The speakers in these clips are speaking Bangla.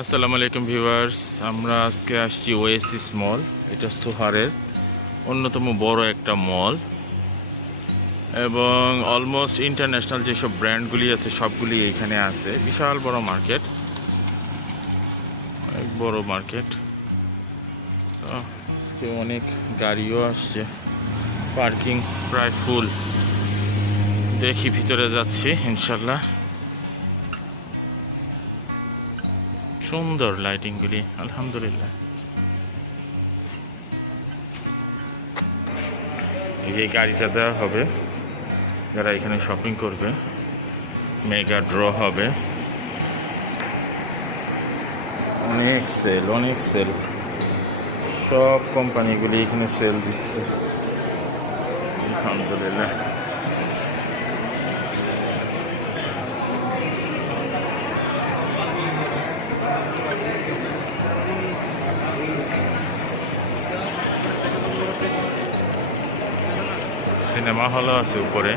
আসসালামু আলাইকুম ভিউয়ার্স, আমরা আজকে আসছি ওয়েসিস মল এটা সোহারের অন্যতম বড় একটা মল এবং অলমোস্ট ইন্টারন্যাশনাল যেসব ব্র্যান্ডগুলি আছে, সবগুলি এখানে আছে। বিশাল বড় মার্কেট অনেক বড় মার্কেট আজকে অনেক গাড়িও আসছে। পার্কিং প্রায় ফুল দেখি ভিতরে যাচ্ছি, ইনশাল্লাহ। সুন্দর লাইটিংগুলি, আলহামদুলিল্লাহ। এই যে গাড়িটা দেওয়া হবে, যারা এখানে শপিং করবে মেগা ড্র হবে। অনেক সেল অনেক সেল সব কোম্পানিগুলি এখানে সেল দিচ্ছে। আলহামদুলিল্লাহ। সিনেমা হলও আছে উপরে।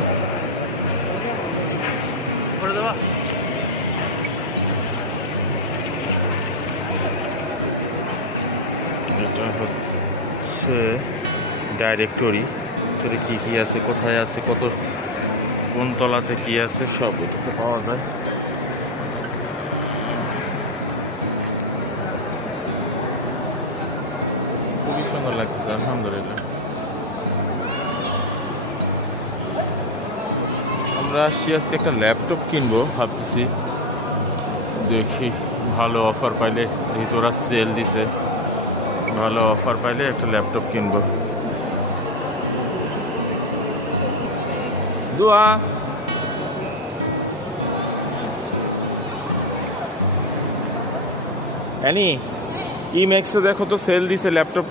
এটা হচ্ছে ডাইরেক্টরি ভিতরে কি কি আছে কোথায় আছে কত কোন তলাতে কি আছে সব এটাতে পাওয়া যায়। খুবই সুন্দর লাগতেছে আলহামদুলিল্লাহ। আমরা আসছি আজকে একটা ল্যাপটপ কিনবো, ভাবতেছি। দেখি, ভালো অফার পাইলে ওরা সেল দিছে। ভালো অফার পাইলে একটা ল্যাপটপ কিনবো। দুয়া। অ্যানি ই ম্যাক্সে দেখো তো সেল দিছে ল্যাপটপ।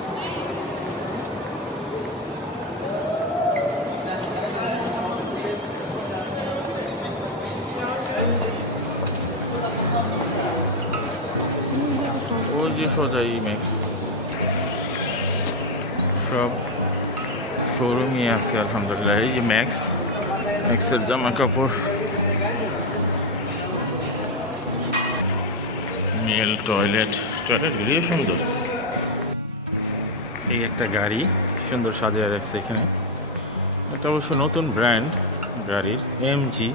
সোজা ই ম্যাক্স সব শোরুমই আছে, আলহামদুলিল্লাহ। এই যে ম্যাক্স ম্যাক্সের জামা কাপড় মেল টয়লেট টয়লেটগুলিও সুন্দর। এই একটা গাড়ি, সুন্দর সাজিয়ে রাখছে এখানে। এটা অবশ্য নতুন ব্র্যান্ড গাড়ির এমজি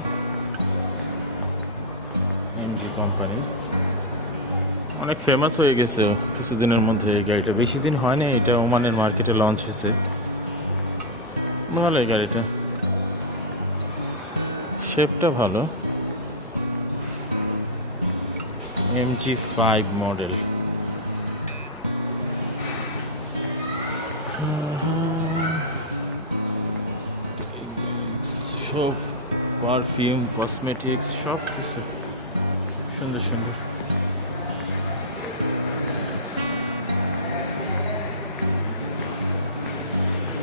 এমজি কোম্পানি অনেক ফেমাস হয়ে গেছে কিছুদিনের মধ্যে এই গাড়িটা। বেশি দিন হয়নি এটা ওমানের মার্কেটে লঞ্চ হয়েছে। ভালো এই গাড়িটা। শেপটা ভালো। এমজি ফাইভ মডেল সব পারফিউম কসমেটিক্স সব কিছু সুন্দর সুন্দর।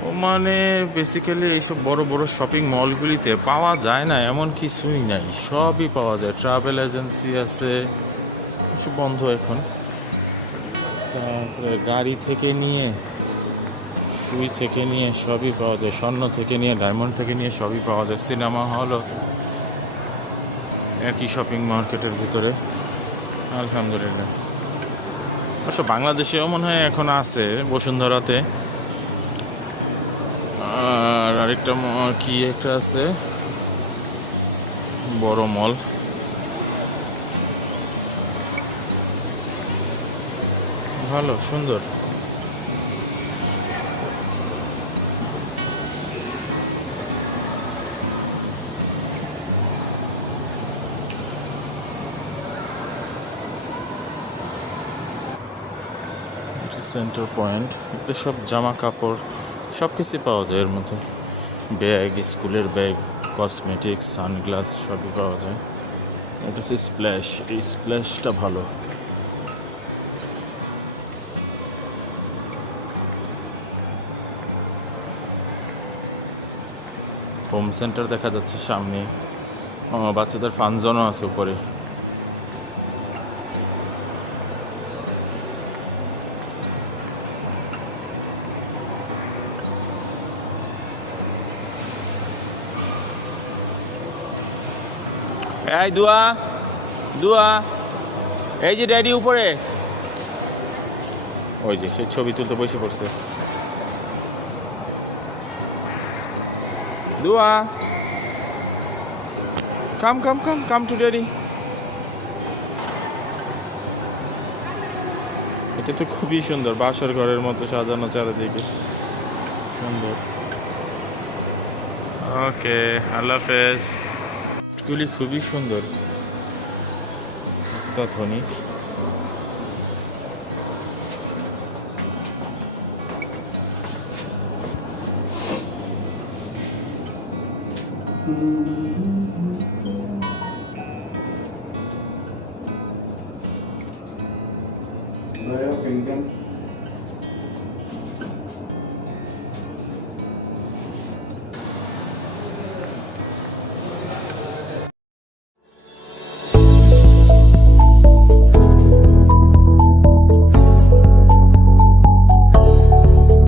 ওমানে বেসিক্যালি এইসব বড় বড় শপিং মলগুলিতে পাওয়া যায় না এমন কিছুই নাই, সবই পাওয়া যায়। ট্রাভেল এজেন্সি আছে কিছু বন্ধ এখন। তারপরে গাড়ি থেকে নিয়ে সুই থেকে নিয়ে সবই পাওয়া যায়, স্বর্ণ থেকে নিয়ে ডায়মন্ড থেকে নিয়ে সবই পাওয়া যায় সিনেমা হলও একই শপিং মার্কেটের ভিতরে, আলহামদুলিল্লাহ। অবশ্য বাংলাদেশেও মনে হয় এখন আছে বসুন্ধরাতে। আরেকটা কি একটা আছে? বড় মল। ভালো, সুন্দর। সেন্টার পয়েন্ট এতে সব জামা কাপড় সব কিছু পাওয়া যায় এর মধ্যে। ব্যাগ, স্কুলের ব্যাগ কসমেটিক্স সানগ্লাস সবই পাওয়া যায়। এটা হচ্ছে স্প্ল্যাশ এই স্প্ল্যাশটা ভালো। হোম সেন্টার দেখা যাচ্ছে সামনে। বাচ্চাদের ফান জোনও আছে উপরে। এই দুয়া দুয়া। এই যে ড্যাডি উপরে। ওই যে, সে ছবি তুলতে বসে পড়ছে। দুয়া। কাম কাম কাম কাম টু ড্যাডি এটা তো খুবই সুন্দর, বাসর ঘরের মতো সাজানো চারিদিকে। সুন্দর। ওকে আল্লাহ হাফেজ। গুলি খুবই সুন্দর অত্যাধুনিক Dayak, pinggan.